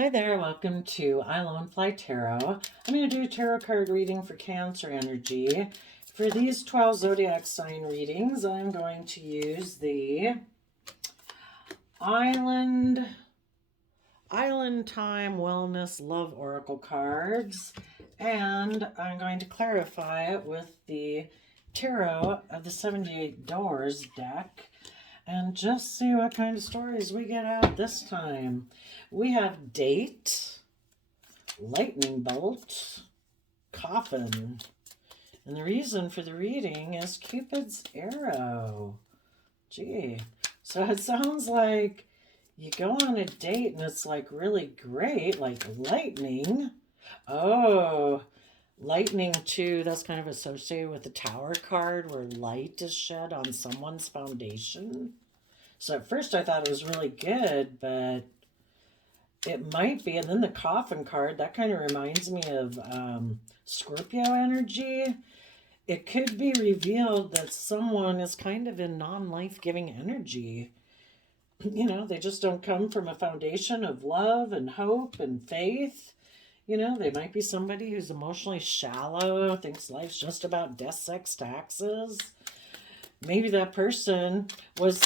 Hi there, welcome to I Lone Fly Tarot. I'm going to do a tarot card reading for Cancer energy. For these 12 zodiac sign readings, I'm going to use the Island Time Wellness Love Oracle cards, and I'm going to clarify it with the Tarot of the 78 Doors deck and just see what kind of stories we get out this time. We have date, lightning bolt, coffin. And the reason for the reading is Cupid's arrow. Gee. So it sounds like you go on a date and it's like really great, like lightning. Oh, lightning too. That's kind of associated with the Tower card where light is shed on someone's foundation. So at first I thought it was really good, but it might be. And then the coffin card, that kind of reminds me of Scorpio energy. It could be revealed that someone is kind of in non-life-giving energy. You know, they just don't come from a foundation of love and hope and faith. You know, they might be somebody who's emotionally shallow, thinks life's just about death, sex, taxes. Maybe that person was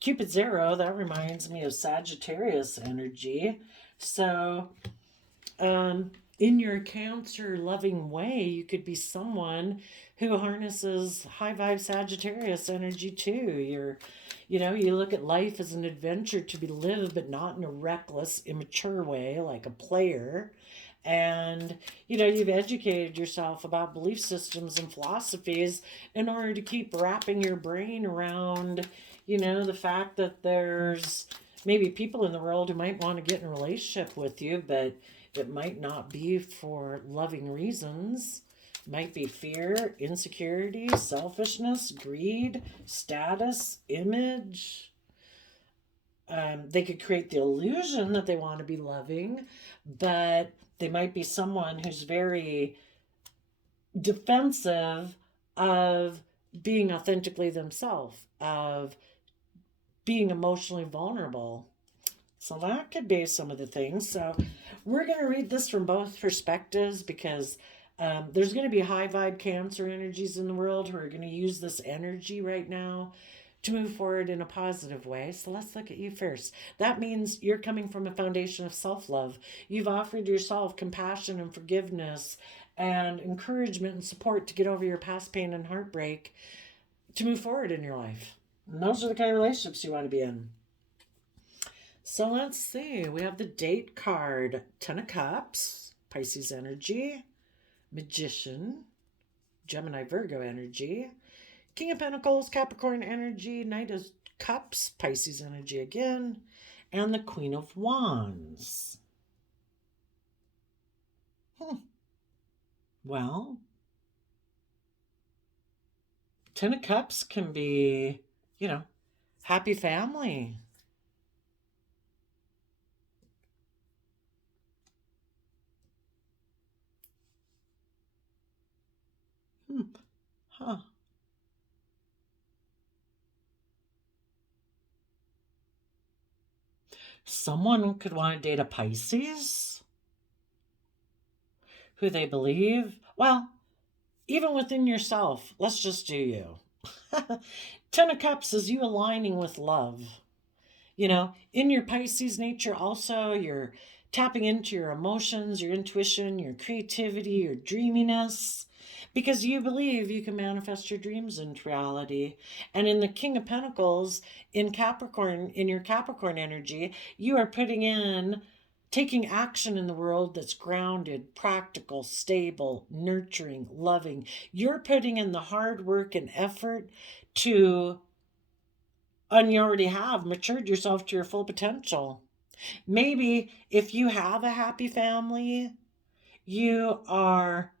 Cupid's arrow. That reminds me of Sagittarius energy. So, in your Cancer loving way, you could be someone who harnesses high vibe Sagittarius energy too. You look at life as an adventure to be lived, but not in a reckless, immature way, like a player. And, you've educated yourself about belief systems and philosophies in order to keep wrapping your brain around, the fact that there's maybe people in the world who might want to get in a relationship with you, but it might not be for loving reasons. It might be fear, insecurity, selfishness, greed, status, image. They could create the illusion that they want to be loving, but they might be someone who's very defensive of being authentically themselves, of being emotionally vulnerable. So that could be some of the things. So we're going to read this from both perspectives because there's going to be high vibe Cancer energies in the world who are going to use this energy right now to move forward in a positive way. So let's look at you first. That means you're coming from a foundation of self-love. You've offered yourself compassion and forgiveness and encouragement and support to get over your past pain and heartbreak to move forward in your life. And those are the kind of relationships you want to be in. So let's see. We have the date card, 10 of Cups, Pisces energy, Magician, Gemini, Virgo energy, King of Pentacles, Capricorn energy, Knight of Cups, Pisces energy again, and the Queen of Wands. Well, 10 of Cups can be, happy family. Huh. Someone could want to date a Pisces who they believe. Well, even within yourself, let's just do you. 10 of Cups is you aligning with love. In your Pisces nature also, you're tapping into your emotions, your intuition, your creativity, your dreaminess, because you believe you can manifest your dreams into reality. And in the King of Pentacles, in Capricorn, in your Capricorn energy, you are taking action in the world that's grounded, practical, stable, nurturing, loving. You're putting in the hard work and effort and you already have matured yourself to your full potential. Maybe if you have a happy family, you are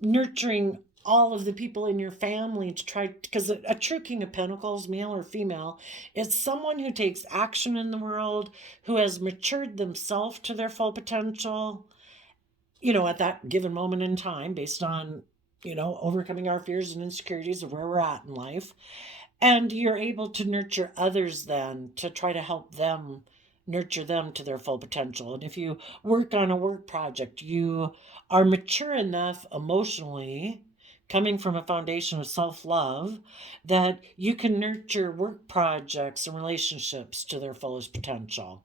nurturing all of the people in your family to try, because a true King of Pentacles, male or female, is someone who takes action in the world, who has matured themselves to their full potential, at that given moment in time, based on, overcoming our fears and insecurities of where we're at in life. And you're able to nurture others then to try to help them nurture them to their full potential. And if you work on a work project, you are mature enough emotionally, coming from a foundation of self-love, that you can nurture work projects and relationships to their fullest potential.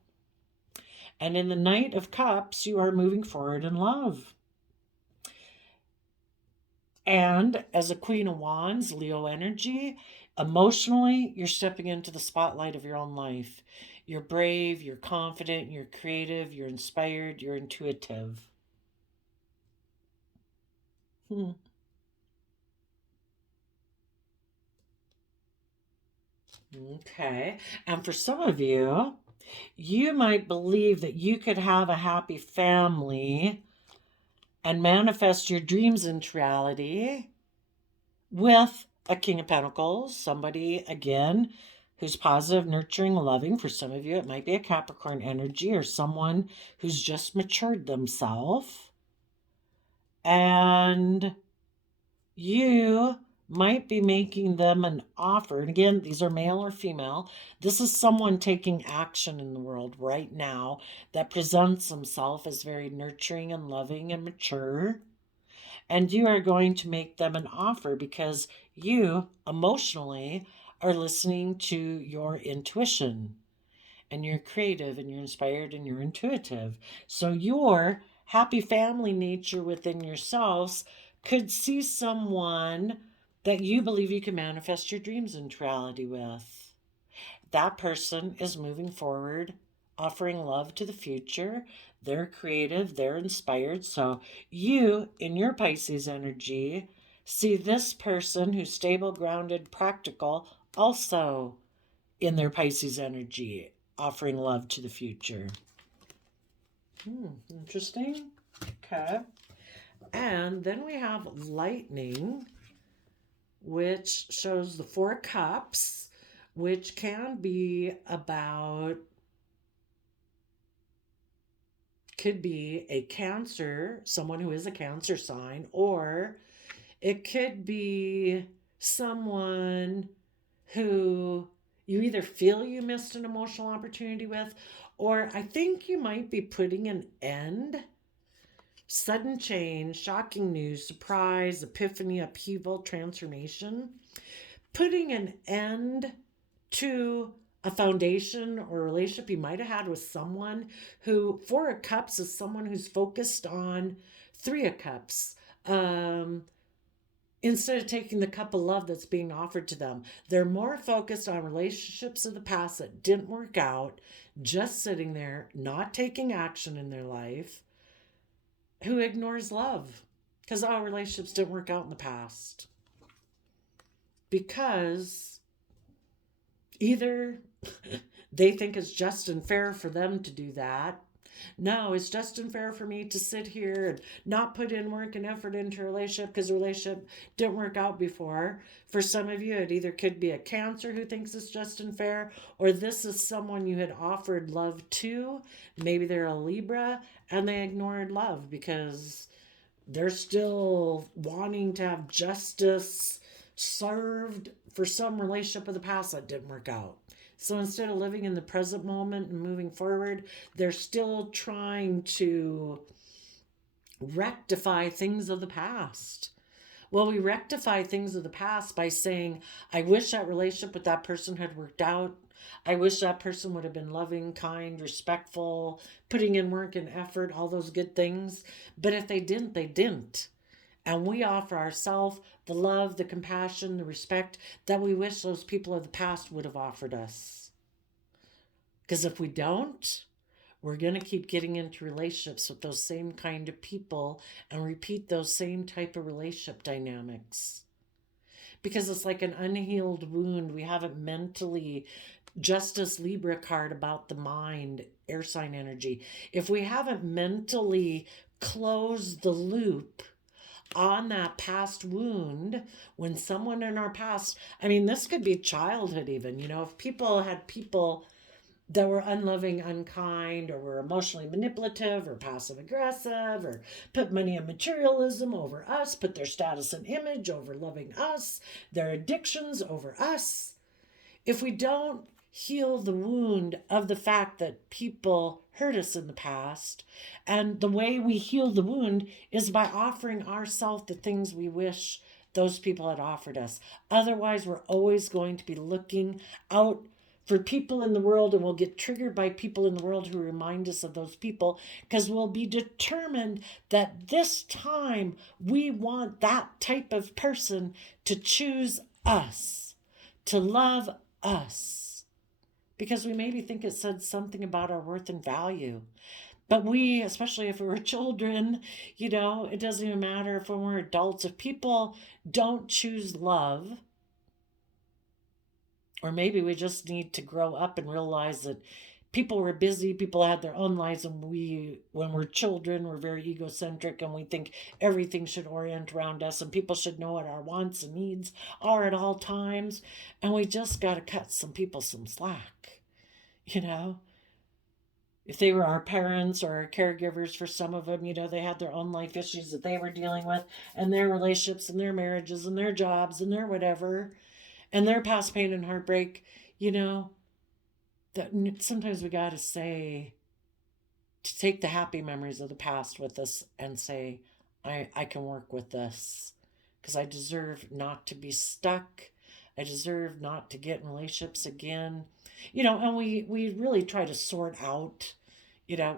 And in the Knight of Cups, you are moving forward in love. And as a Queen of Wands, Leo energy, emotionally, you're stepping into the spotlight of your own life. You're brave, you're confident, you're creative, you're inspired, you're intuitive. Okay. And for some of you, you might believe that you could have a happy family and manifest your dreams into reality with a King of Pentacles, somebody, again, who's positive, nurturing, loving. For some of you, it might be a Capricorn energy or someone who's just matured themselves. And you might be making them an offer. And again, these are male or female. This is someone taking action in the world right now that presents himself as very nurturing and loving and mature. And you are going to make them an offer because you emotionally are listening to your intuition. And you're creative and you're inspired and you're intuitive. So your happy family nature within yourselves could see someone that you believe you can manifest your dreams into reality with. That person is moving forward, offering love to the future. They're creative, they're inspired. So you, in your Pisces energy, see this person who's stable, grounded, practical, also in their Pisces energy, offering love to the future. Interesting. Okay. And then we have lightning, which shows the Four Cups, which can be about, could be a Cancer, someone who is a Cancer sign, or it could be someone who you either feel you missed an emotional opportunity with, or I think you might be putting an end. Sudden change, shocking news, surprise, epiphany, upheaval, transformation. Putting an end to a foundation or a relationship you might have had with someone who, Four of Cups is someone who's focused on Three of Cups. Instead of taking the cup of love that's being offered to them, they're more focused on relationships of the past that didn't work out, just sitting there, not taking action in their life, who ignores love because all relationships didn't work out in the past. Because either they think it's just and fair for them to do that. No, it's just unfair for me to sit here and not put in work and effort into a relationship because the relationship didn't work out before. For some of you, it either could be a Cancer who thinks it's just unfair, or this is someone you had offered love to. Maybe they're a Libra and they ignored love because they're still wanting to have justice served for some relationship of the past that didn't work out. So instead of living in the present moment and moving forward, they're still trying to rectify things of the past. Well, we rectify things of the past by saying, I wish that relationship with that person had worked out. I wish that person would have been loving, kind, respectful, putting in work and effort, all those good things. But if they didn't, they didn't. And we offer ourselves the love, the compassion, the respect that we wish those people of the past would have offered us. Because if we don't, we're going to keep getting into relationships with those same kind of people and repeat those same type of relationship dynamics. Because it's like an unhealed wound. We haven't mentally, Justice Libra card about the mind, air sign energy. If we haven't mentally closed the loop on that past wound, when someone in our past, I mean, this could be childhood even, if people had people that were unloving, unkind, or were emotionally manipulative or passive aggressive, or put money and materialism over us, put their status and image over loving us, their addictions over us. If we don't heal the wound of the fact that people hurt us in the past. And the way we heal the wound is by offering ourselves the things we wish those people had offered us. Otherwise, we're always going to be looking out for people in the world, and we'll get triggered by people in the world who remind us of those people, because we'll be determined that this time we want that type of person to choose us, to love us, because we maybe think it said something about our worth and value. But we, especially if we were children, it doesn't even matter if we're adults. If people don't choose love, or maybe we just need to grow up and realize that people were busy, people had their own lives, and when we're children, we're very egocentric and we think everything should orient around us and people should know what our wants and needs are at all times. And we just got to cut some people some slack, If they were our parents or our caregivers, for some of them, they had their own life issues that they were dealing with, and their relationships and their marriages and their jobs and their whatever, and their past pain and heartbreak, that sometimes we got to take the happy memories of the past with us and say, I can work with this, because I deserve not to be stuck. I deserve not to get in relationships again. And we really try to sort out,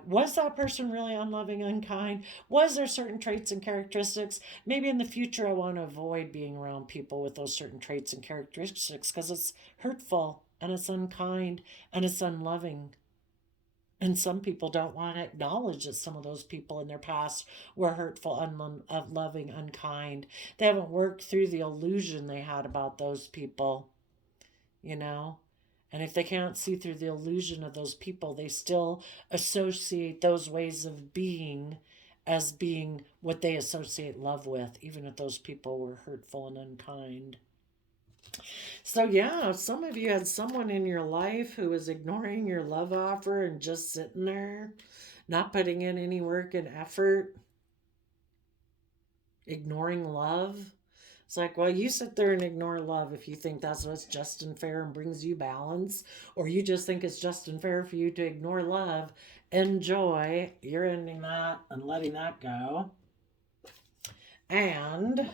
was that person really unloving, unkind? Was there certain traits and characteristics? Maybe in the future I want to avoid being around people with those certain traits and characteristics, because it's hurtful and it's unkind and it's unloving. And some people don't want to acknowledge that some of those people in their past were hurtful, unloving, unkind. They haven't worked through the illusion they had about those people, And if they can't see through the illusion of those people, they still associate those ways of being as being what they associate love with, even if those people were hurtful and unkind. So yeah, some of you had someone in your life who was ignoring your love offer and just sitting there, not putting in any work and effort, ignoring love. It's like, well, you sit there and ignore love if you think that's what's just and fair and brings you balance, or you just think it's just and fair for you to ignore love. Enjoy. You're ending that and letting that go. And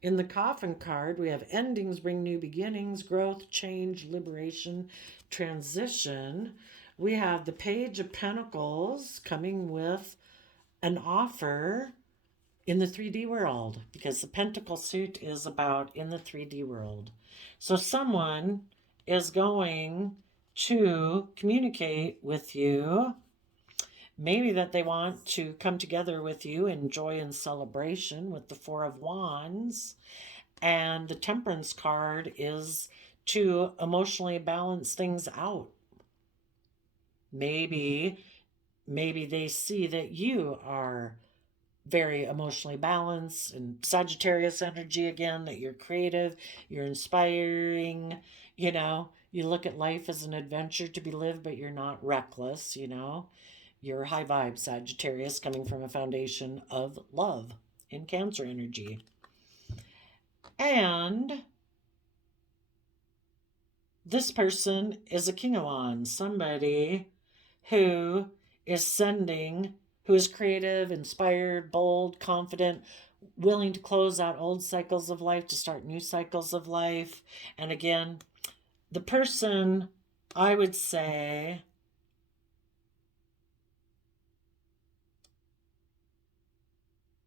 in the coffin card, we have endings bring new beginnings, growth, change, liberation, transition. We have the Page of Pentacles coming with an offer in the 3D world, because the Pentacle suit is about in the 3D world. So someone is going to communicate with you, maybe that they want to come together with you in joy and celebration with the Four of Wands. And the Temperance card is to emotionally balance things out. Maybe they see that you are very emotionally balanced, and Sagittarius energy again, that you're creative, you're inspiring, you look at life as an adventure to be lived, but you're not reckless, You're high vibe Sagittarius, coming from a foundation of love in Cancer energy. And this person is a King of Wands, somebody who is creative, inspired, bold, confident, willing to close out old cycles of life to start new cycles of life. And again, the person, I would say,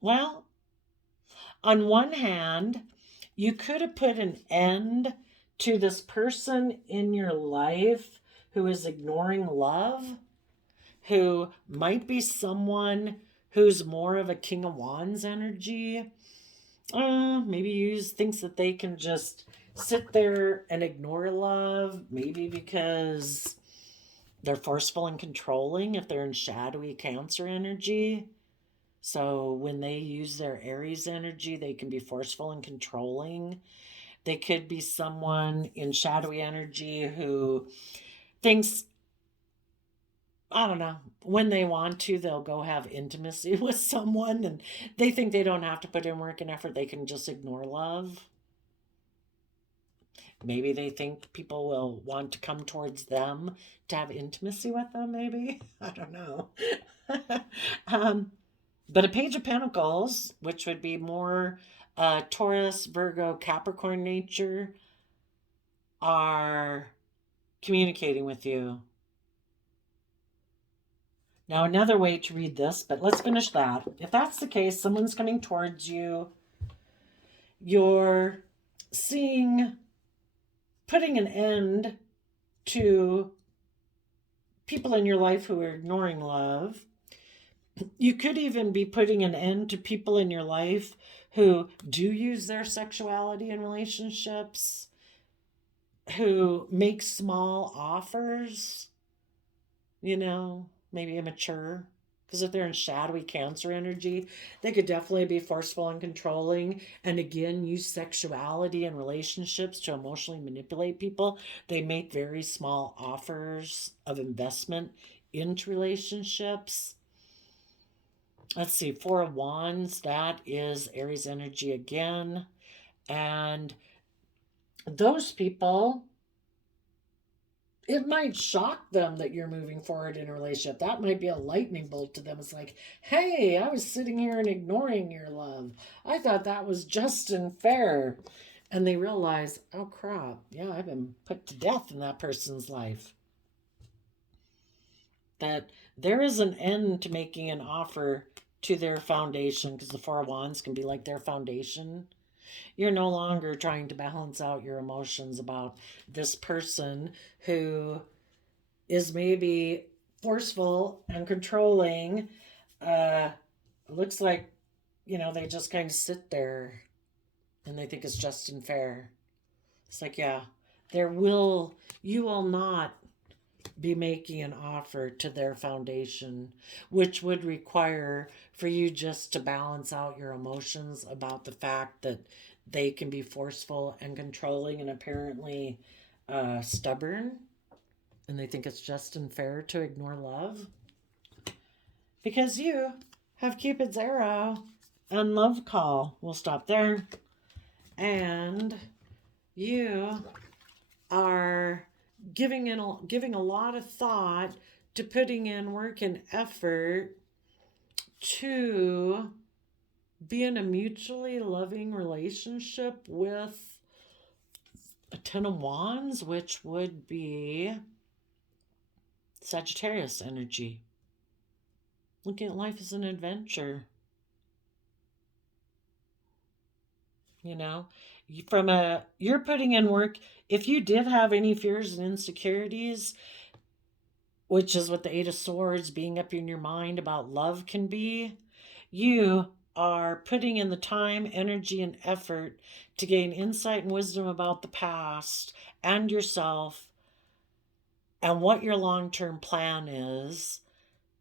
well, on one hand, you could have put an end to this person in your life who is ignoring love, who might be someone who's more of a King of Wands energy. Maybe thinks that they can just sit there and ignore love, maybe because they're forceful and controlling if they're in shadowy Cancer energy. So when they use their Aries energy, they can be forceful and controlling. They could be someone in shadowy energy who thinks, I don't know, when they want to, they'll go have intimacy with someone, and they think they don't have to put in work and effort. They can just ignore love. Maybe they think people will want to come towards them to have intimacy with them, maybe. I don't know. um, but a Page of Pentacles, which would be more Taurus, Virgo, Capricorn nature, are communicating with you. Now, another way to read this, but let's finish that. If that's the case, someone's coming towards you. You're seeing putting an end to people in your life who are ignoring love. You could even be putting an end to people in your life who do use their sexuality in relationships, who make small offers, maybe immature. Because if they're in shadowy Cancer energy, they could definitely be forceful and controlling. And again, use sexuality and relationships to emotionally manipulate people. They make very small offers of investment into relationships. Let's see, Four of Wands, that is Aries energy again. And those people, it might shock them that you're moving forward in a relationship. That might be a lightning bolt to them. It's like, hey, I was sitting here and ignoring your love. I thought that was just and fair. And they realize, oh crap, yeah, I've been put to death in that person's life. That there is an end to making an offer to their foundation, because the Four of Wands can be like their foundation. You're no longer trying to balance out your emotions about this person who is maybe forceful and controlling. Looks like, they just kind of sit there and they think it's just and fair. It's like, yeah, you will not be making an offer to their foundation, which would require for you just to balance out your emotions about the fact that they can be forceful and controlling and apparently stubborn, and they think it's just and fair to ignore love. Because you have Cupid's arrow and love call. We'll stop there. And you are giving a lot of thought to putting in work and effort to be in a mutually loving relationship with a Ten of Wands, which would be Sagittarius energy. Looking at life as an adventure. You're putting in work. If you did have any fears and insecurities, which is what the Eight of Swords being up in your mind about love can be, you are putting in the time, energy, and effort to gain insight and wisdom about the past and yourself and what your long-term plan is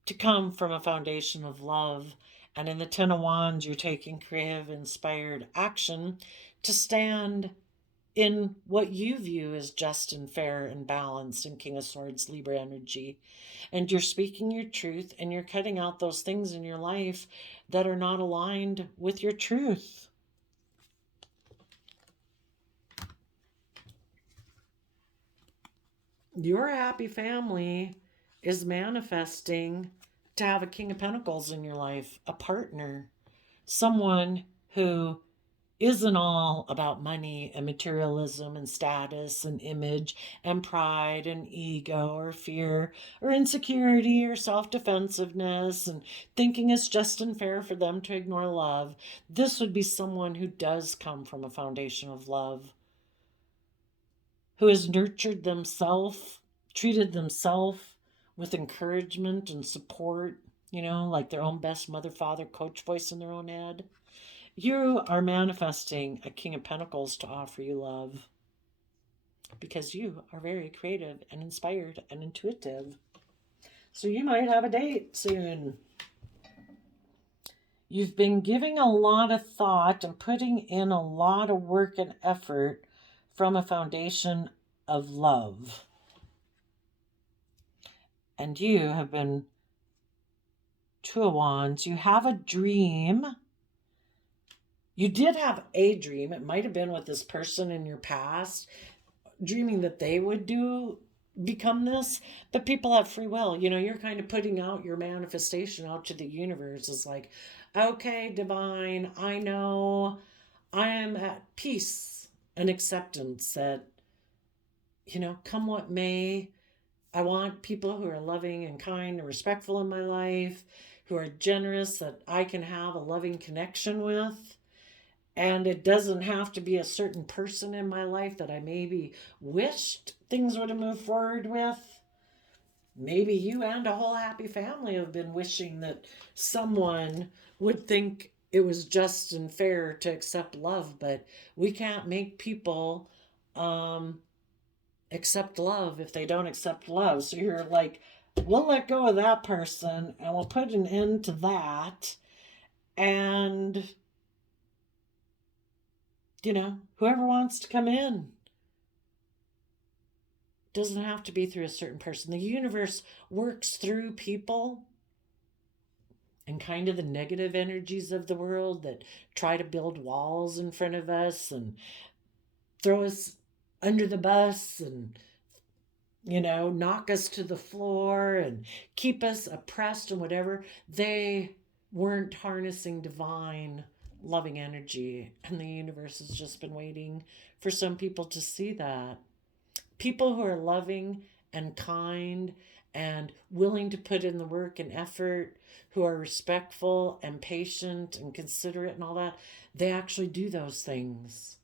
to come from a foundation of love. And in the Ten of Wands, you're taking creative, inspired action to stand in what you view as just and fair and balanced in King of Swords, Libra energy. And you're speaking your truth, and you're cutting out those things in your life that are not aligned with your truth. Your happy family is manifesting to have a King of Pentacles in your life, a partner, someone who isn't all about money and materialism and status and image and pride and ego or fear or insecurity or self-defensiveness and thinking it's just and fair for them to ignore love. This would be someone who does come from a foundation of love, who has nurtured themselves, treated themselves with encouragement and support, like their own best mother, father, coach voice in their own head. You are manifesting a King of Pentacles to offer you love because you are very creative and inspired and intuitive. So you might have a date soon. You've been giving a lot of thought and putting in a lot of work and effort from a foundation of love. And you have been Two of Wands. You have a dream. You did have a dream. It might have been with this person in your past. dreaming that they would become this, but people have free will. You're kind of putting out your manifestation out to the universe. It's like, okay, divine, I know I am at peace and acceptance that, come what may, I want people who are loving and kind and respectful in my life, who are generous, that I can have a loving connection with. And it doesn't have to be a certain person in my life that I maybe wished things would have moved forward with. Maybe you and a whole happy family have been wishing that someone would think it was just and fair to accept love, but we can't make people accept love if they don't accept love. So you're like, we'll let go of that person and we'll put an end to that. And, whoever wants to come in, doesn't have to be through a certain person. The universe works through people and kind of the negative energies of the world that try to build walls in front of us and throw us under the bus and, knock us to the floor and keep us oppressed and whatever. They weren't harnessing divine loving energy, and the universe has just been waiting for some people to see that. People who are loving and kind and willing to put in the work and effort, who are respectful and patient and considerate and all that, they actually do those things.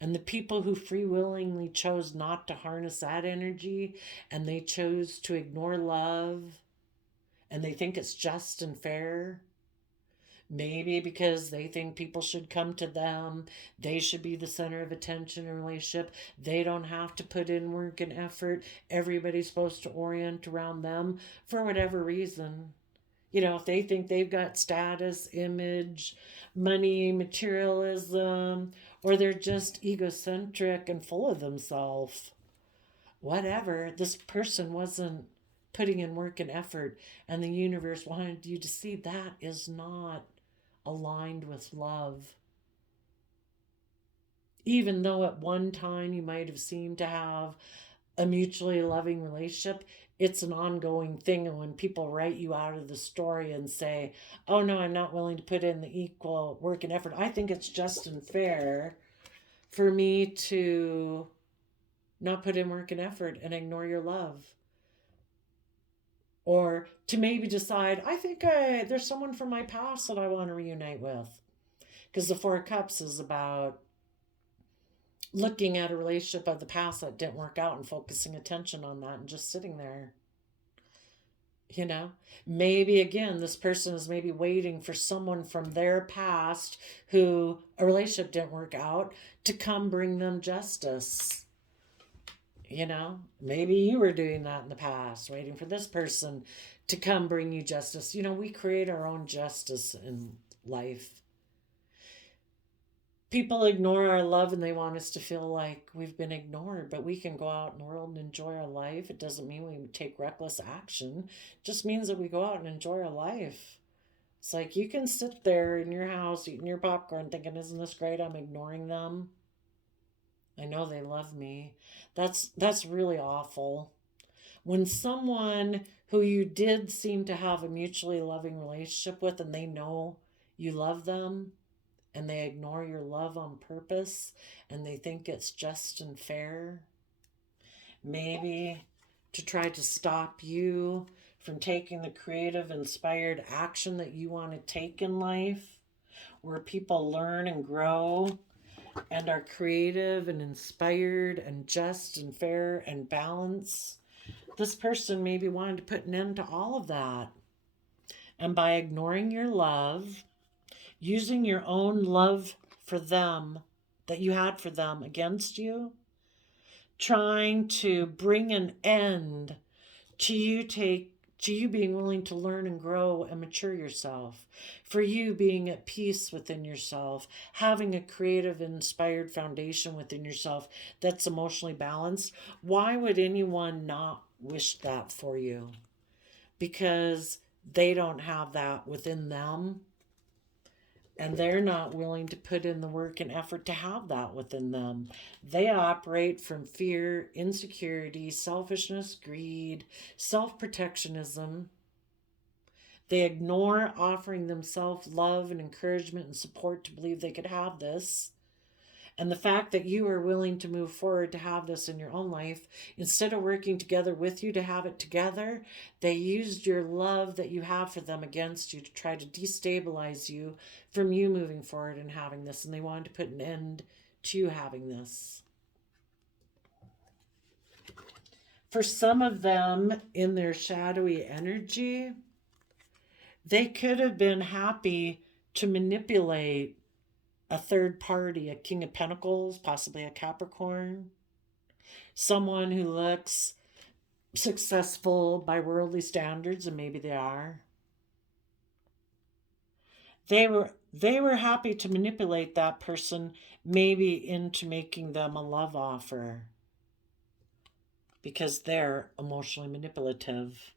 And the people who free willingly chose not to harness that energy and they chose to ignore love and they think it's just and fair, maybe because they think people should come to them, they should be the center of attention in a relationship, they don't have to put in work and effort, everybody's supposed to orient around them for whatever reason. If they think they've got status, image, money, materialism, or they're just egocentric and full of themselves, whatever, this person wasn't putting in work and effort, and the universe wanted you to see that is not aligned with love. Even though at one time you might have seemed to have a mutually loving relationship, it's an ongoing thing. And when people write you out of the story and say, oh no, I'm not willing to put in the equal work and effort, I think it's just and fair for me to not put in work and effort and ignore your love. Or to maybe decide, I think there's someone from my past that I want to reunite with. Because the Four of Cups is about looking at a relationship of the past that didn't work out and focusing attention on that and just sitting there. Maybe again, this person is maybe waiting for someone from their past who a relationship didn't work out to come bring them justice. Maybe you were doing that in the past, waiting for this person to come bring you justice. We create our own justice in life. People ignore our love and they want us to feel like we've been ignored, but we can go out in the world and enjoy our life. It doesn't mean we take reckless action. It just means that we go out and enjoy our life. It's like you can sit there in your house eating your popcorn thinking, isn't this great? I'm ignoring them. I know they love me. That's really awful. When someone who you did seem to have a mutually loving relationship with and they know you love them and they ignore your love on purpose and they think it's just and fair, maybe to try to stop you from taking the creative, inspired action that you want to take in life, where people learn and grow and are creative and inspired and just and fair and balanced. This person maybe wanted to put an end to all of that. And by ignoring your love, using your own love for them that you had for them against you, trying to bring an end to you being willing to learn and grow and mature yourself, for you being at peace within yourself, having a creative, inspired foundation within yourself that's emotionally balanced. Why would anyone not wish that for you? Because they don't have that within them. And they're not willing to put in the work and effort to have that within them. They operate from fear, insecurity, selfishness, greed, self protectionism. They ignore offering themselves love and encouragement and support to believe they could have this. And the fact that you are willing to move forward to have this in your own life, instead of working together with you to have it together, they used your love that you have for them against you to try to destabilize you from you moving forward and having this. And they wanted to put an end to you having this. For some of them, in their shadowy energy, they could have been happy to manipulate a third party, a King of Pentacles, possibly a Capricorn, someone who looks successful by worldly standards, and maybe they are. They were happy to manipulate that person, maybe into making them a love offer, because they're emotionally manipulative.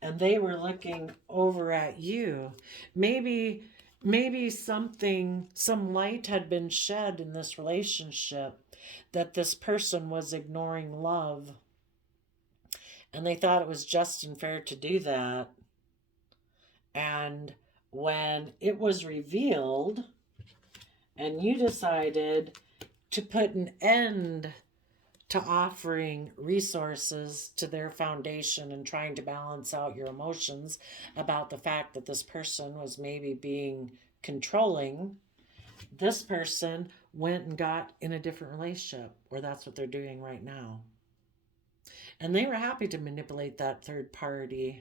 And they were looking over at you. Maybe some light had been shed in this relationship, that this person was ignoring love. And they thought it was just and fair to do that. And when it was revealed and you decided to put an end to offering resources to their foundation and trying to balance out your emotions about the fact that this person was maybe being controlling, this person went and got in a different relationship, or that's what they're doing right now. And they were happy to manipulate that third party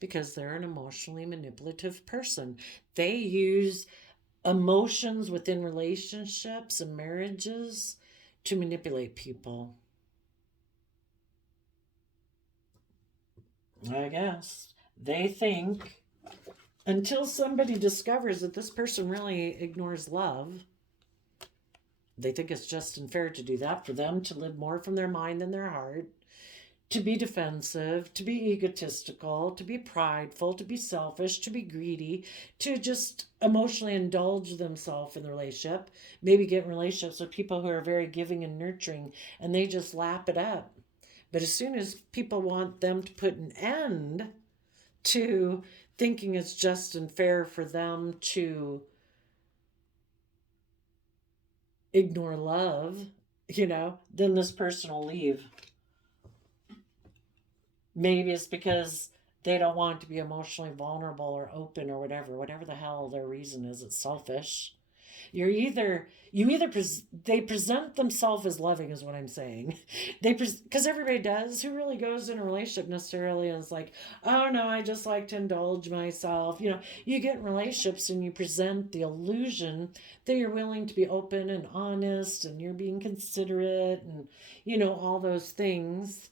because they're an emotionally manipulative person. They use emotions within relationships and marriages to manipulate people. I guess they think, until somebody discovers that this person really ignores love, they think it's just and fair to do that, for them to live more from their mind than their heart, to be defensive, to be egotistical, to be prideful, to be selfish, to be greedy, to just emotionally indulge themselves in the relationship, maybe get in relationships with people who are very giving and nurturing, and they just lap it up. But as soon as people want them to put an end to thinking it's just and fair for them to ignore love, then this person will leave. Maybe it's because they don't want to be emotionally vulnerable or open or whatever the hell their reason is. It's selfish. They present themselves as loving, is what I'm saying. Because everybody does. Who really goes in a relationship necessarily and is like, oh no, I just like to indulge myself. You get in relationships and you present the illusion that you're willing to be open and honest and you're being considerate and all those things.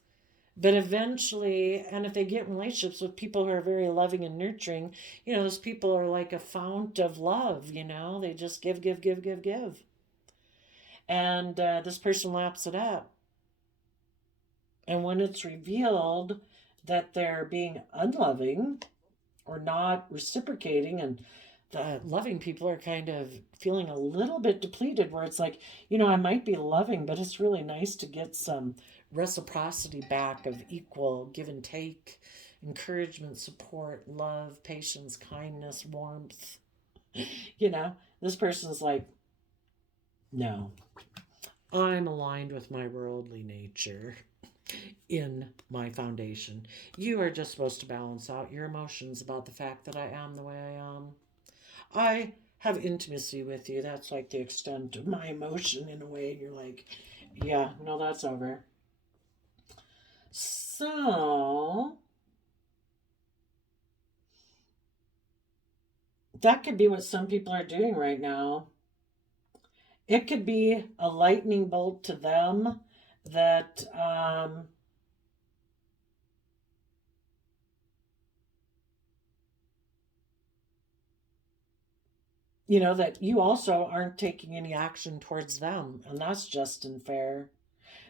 But eventually, and if they get in relationships with people who are very loving and nurturing, those people are like a fount of love, they just give. And this person laps it up. And when it's revealed that they're being unloving or not reciprocating, and the loving people are kind of feeling a little bit depleted, where it's like, I might be loving, but it's really nice to get some reciprocity back of equal give and take, encouragement, support, love, patience, kindness, warmth. This person's like, no, I'm aligned with my worldly nature in my foundation. You are just supposed to balance out your emotions about the fact that I am the way I am. I have intimacy with you. That's like the extent of my emotion in a way. And you're like, yeah, no, that's over. So that could be what some people are doing right now. It could be a lightning bolt to them that that you also aren't taking any action towards them, and that's just and fair.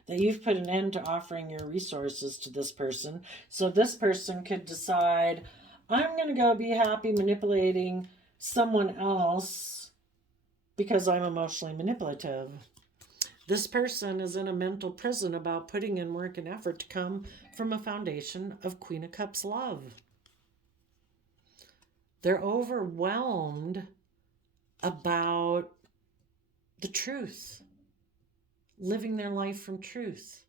That you've put an end to offering your resources to this person, so this person could decide, I'm going to go be happy manipulating someone else because I'm emotionally manipulative. This person is in a mental prison about putting in work and effort to come from a foundation of Queen of Cups love. They're overwhelmed about the truth, living their life from truth.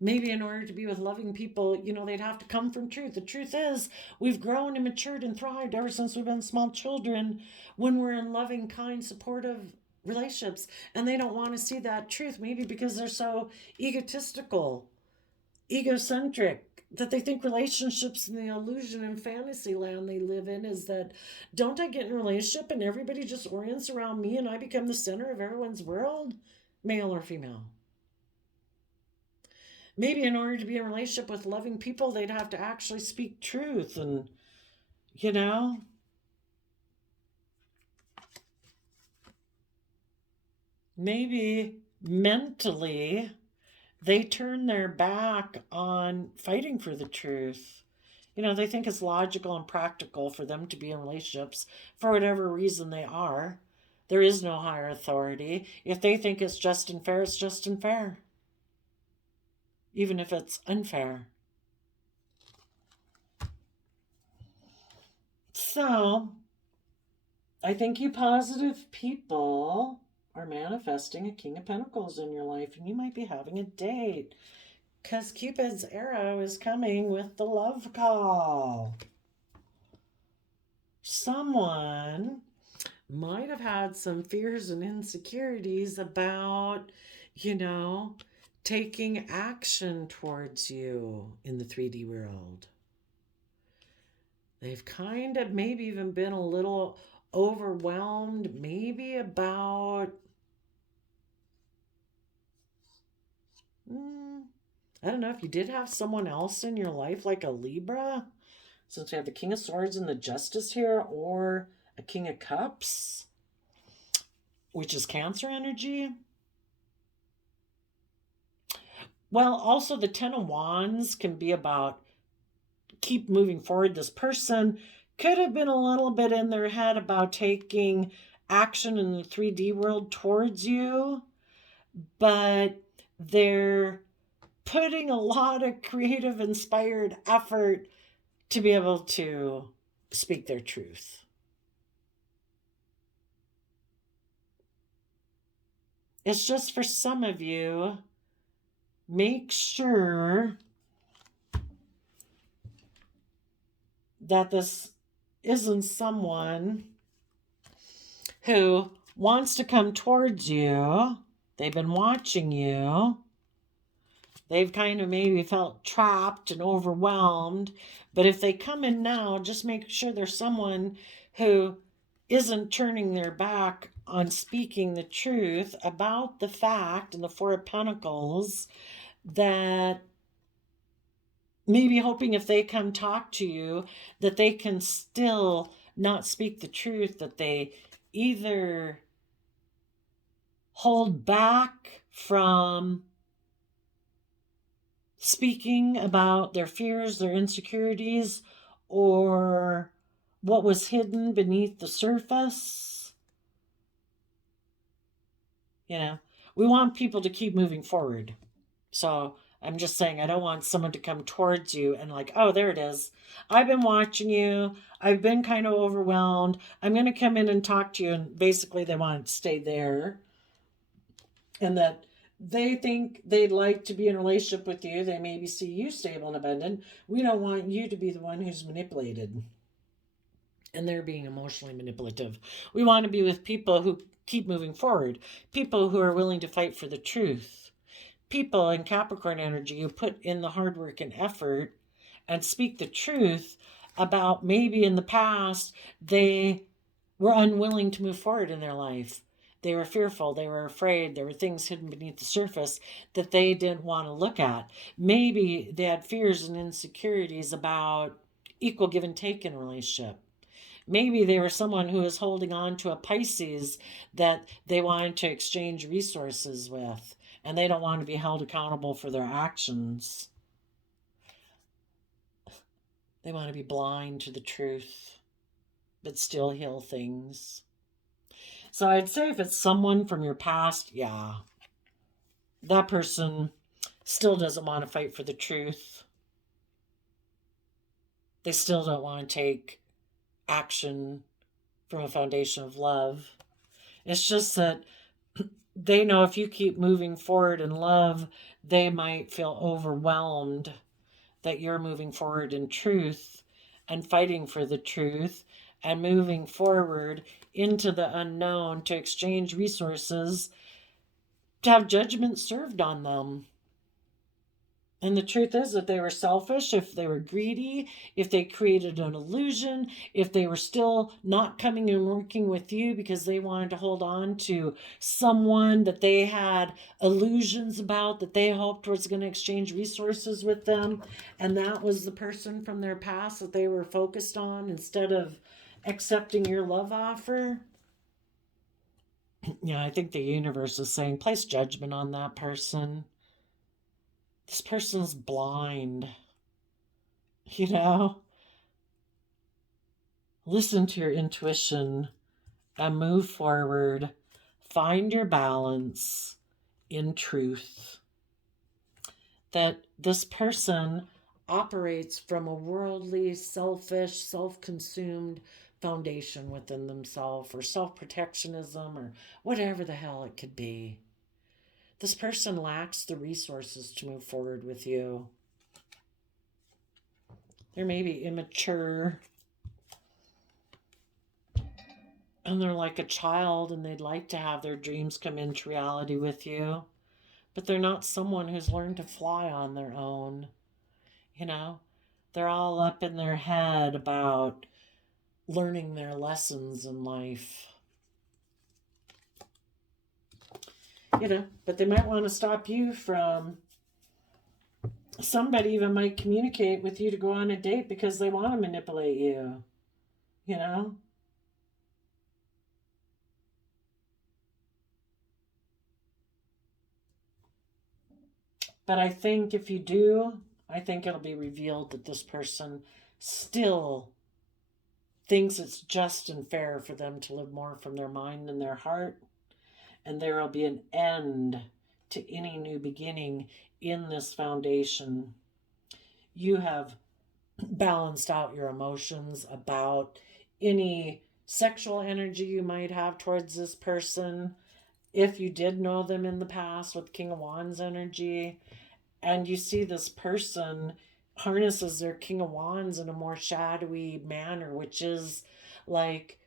Maybe in order to be with loving people, they'd have to come from truth. The truth is, we've grown and matured and thrived ever since we've been small children when we're in loving, kind, supportive relationships. And they don't want to see that truth, maybe because they're so egotistical, egocentric, that they think relationships and the illusion and fantasy land they live in is that, don't I get in a relationship and everybody just orients around me and I become the center of everyone's world, male or female? Maybe in order to be in a relationship with loving people, they'd have to actually speak truth and, maybe mentally they turn their back on fighting for the truth. They think it's logical and practical for them to be in relationships for whatever reason they are. There is no higher authority. If they think it's just and fair, it's just and fair, even if it's unfair. So, I think you positive people are manifesting a King of Pentacles in your life, and you might be having a date because Cupid's arrow is coming with the love call. Someone might have had some fears and insecurities about, taking action towards you in the 3D world. They've kind of maybe even been a little overwhelmed, maybe about, I don't know, if you did have someone else in your life, like a Libra, since we have the King of Swords and the Justice here, or a King of Cups, which is Cancer energy. Well, also the Ten of Wands can be about keep moving forward. This person could have been a little bit in their head about taking action in the 3D world towards you, but they're putting a lot of creative, inspired effort to be able to speak their truth. It's just for some of you, make sure that this isn't someone who wants to come towards you. They've been watching you. They've kind of maybe felt trapped and overwhelmed. But if they come in now, just make sure there's someone who isn't turning their back on speaking the truth about the fact, in the Four of Pentacles, that maybe hoping if they come talk to you that they can still not speak the truth, that they either hold back from speaking about their fears, their insecurities, or what was hidden beneath the surface. We want people to keep moving forward. So I'm just saying, I don't want someone to come towards you and like, oh, there it is. I've been watching you. I've been kind of overwhelmed. I'm going to come in and talk to you. And basically they want to stay there. And that they think they'd like to be in a relationship with you. They maybe see you stable and abundant. We don't want you to be the one who's manipulated. And they're being emotionally manipulative. We want to be with people who keep moving forward. People who are willing to fight for the truth. People in Capricorn energy who put in the hard work and effort and speak the truth about maybe in the past they were unwilling to move forward in their life. They were fearful, they were afraid, there were things hidden beneath the surface that they didn't want to look at. Maybe they had fears and insecurities about equal give and take in a relationship. Maybe they were someone who was holding on to a Pisces that they wanted to exchange resources with, and they don't want to be held accountable for their actions. They want to be blind to the truth. but still heal things. So I'd say if it's someone from your past, yeah, that person still doesn't want to fight for the truth. They still don't want to take action from a foundation of love. It's just that they know if you keep moving forward in love, they might feel overwhelmed that you're moving forward in truth and fighting for the truth and moving forward into the unknown to exchange resources, to have judgment served on them. And the truth is that they were selfish, if they were greedy, if they created an illusion, if they were still not coming and working with you because they wanted to hold on to someone that they had illusions about, that they hoped was going to exchange resources with them. And that was the person from their past that they were focused on instead of accepting your love offer. Yeah, I think the universe is saying, place judgment on that person. This person's blind. You know? Listen to your intuition and move forward. Find your balance in truth. That this person operates from a worldly, selfish, self-consumed foundation within themselves, or self-protectionism, or whatever the hell it could be. This person lacks the resources to move forward with you. They're maybe immature. And they're like a child and they'd like to have their dreams come into reality with you. But they're not someone who's learned to fly on their own. You know, they're all up in their head about learning their lessons in life. You know, but they might want to stop you from, somebody even might communicate with you to go on a date because they want to manipulate you. You know? But I think if you do, I think it'll be revealed that this person still thinks it's just and fair for them to live more from their mind and their heart. And there will be an end to any new beginning in this foundation. You have balanced out your emotions about any sexual energy you might have towards this person. If you did know them in the past with King of Wands energy, and you see this person harnesses their King of Wands in a more shadowy manner, which is like,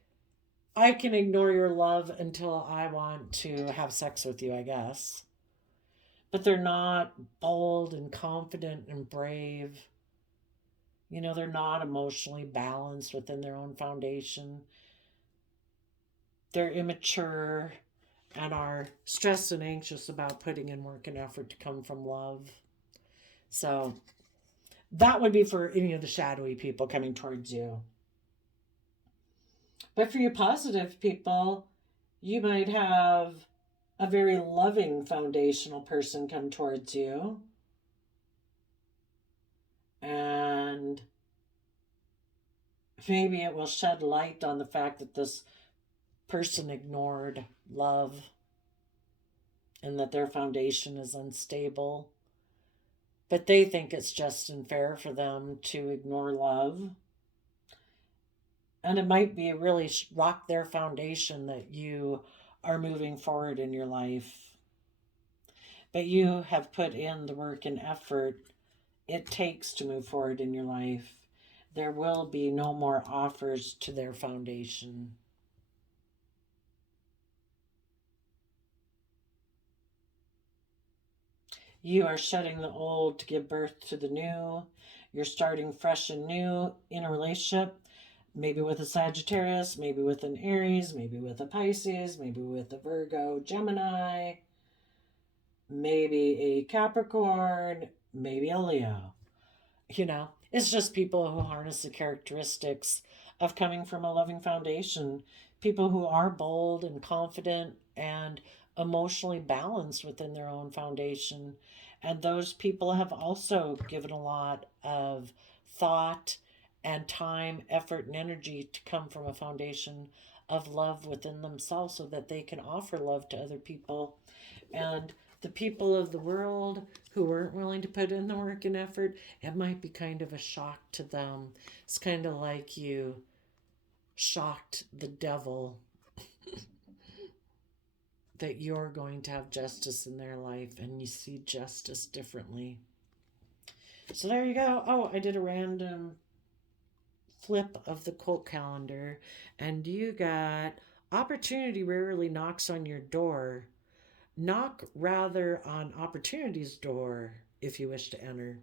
I can ignore your love until I want to have sex with you, I guess. But they're not bold and confident and brave. You know, they're not emotionally balanced within their own foundation. They're immature and are stressed and anxious about putting in work and effort to come from love. So that would be for any of the shadowy people coming towards you. But for you positive people, you might have a very loving foundational person come towards you. And maybe it will shed light on the fact that this person ignored love and that their foundation is unstable. But they think it's just and fair for them to ignore love. And it might be really rock their foundation that you are moving forward in your life. But you have put in the work and effort it takes to move forward in your life. There will be no more offers to their foundation. You are shedding the old to give birth to the new. You're starting fresh and new in a relationship, maybe with a Sagittarius, maybe with an Aries, maybe with a Pisces, maybe with a Virgo, Gemini, maybe a Capricorn, maybe a Leo. You know, it's just people who harness the characteristics of coming from a loving foundation. People who are bold and confident and emotionally balanced within their own foundation. And those people have also given a lot of thought and time, effort, and energy to come from a foundation of love within themselves so that they can offer love to other people. And the people of the world who weren't willing to put in the work and effort, it might be kind of a shock to them. It's kind of like you shocked the devil that you're going to have justice in their life and you see justice differently. So there you go. Oh, I did a random flip of the quote calendar, and you got opportunity rarely knocks on your door. Knock rather on opportunity's door if you wish to enter.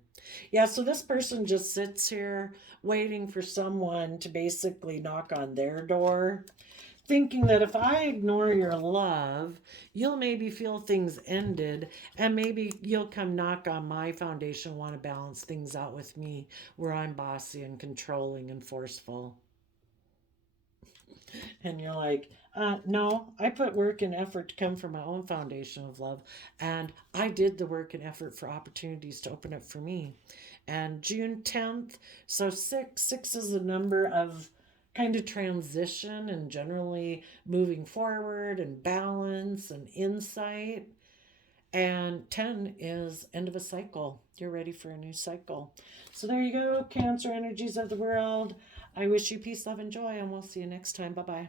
Yeah, so this person just sits here waiting for someone to basically knock on their door, thinking that if I ignore your love, you'll maybe feel things ended and maybe you'll come knock on my foundation, want to balance things out with me where I'm bossy and controlling and forceful. And you're like, no, I put work and effort to come from my own foundation of love. And I did the work and effort for opportunities to open up for me. And June 10th, so six is a number of kind of transition and generally moving forward and balance and insight. And 10 is end of a cycle. You're ready for a new cycle. So there you go, Cancer energies of the world. I wish you peace, love, and joy, and we'll see you next time. Bye-bye.